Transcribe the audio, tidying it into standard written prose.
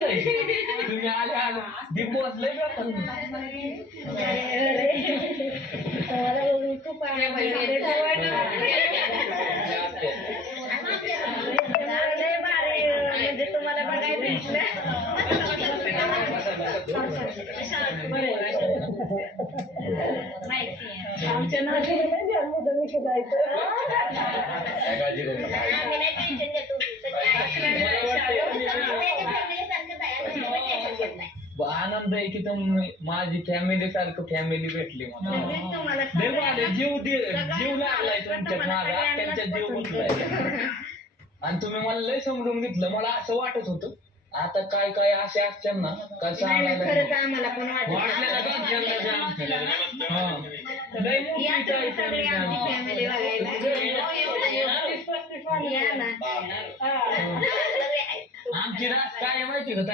तुम्ही आले आले दीप पोहोचले का खूप म्हणजे तुम्हाला बघायला भेटलं. आमच्या आनंद आहे की तुम्ही माझी फॅमिली सारखं फॅमिली भेटली मला जीव जीव लागलाय तुमच्या माझा त्यांच्या जीव गुंतलाय आणि तुम्ही मला लय समजून घेतलं. मला असं वाटत होतं आता काय काय असे असतात ना काय सांगायला आम्हाला पण आमची रात काय माहिती का